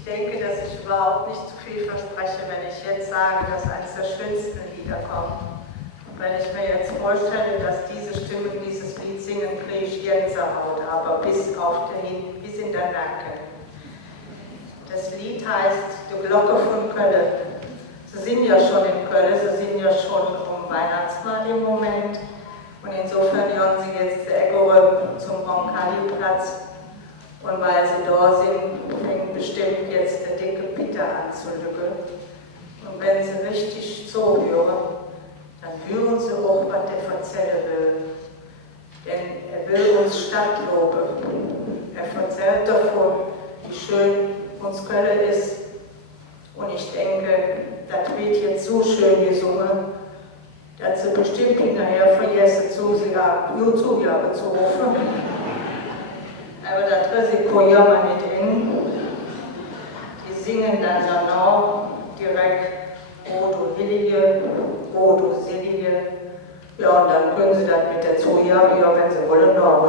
Ich denke, dass ich überhaupt nicht zu viel verspreche, wenn ich jetzt sage, dass eines der schönsten Lieder kommt. Und wenn ich mir jetzt vorstelle, dass diese Stimmen dieses Lied singen, kriege ich Gänsehaut, aber bis in den Nacken. Das Lied heißt Die Glocke von Köln. Sie sind ja schon in Köln, sie sind ja schon um Weihnachtsmarkt im Moment. Und insofern hören Sie jetzt die Echo zum Roncalli-Platz. Und weil Sie da sind, fängt bestimmt jetzt der dicke Peter an zu lügen. Und wenn Sie richtig zuhören, dann hören Sie auch, was der erzählen will. Denn er will uns Stadt loben. Er erzählt davon, wie schön uns Köln ist. Und ich denke, das wird jetzt so schön gesungen, dass Sie bestimmt hinterher vergessen, zuhören zu rufen. Aber das Risiko ja mal nicht in. Die singen dann danach direkt O du Hillige, O du Selige. Ja, und dann können Sie das mit der Zuhörer, wenn Sie wollen, noch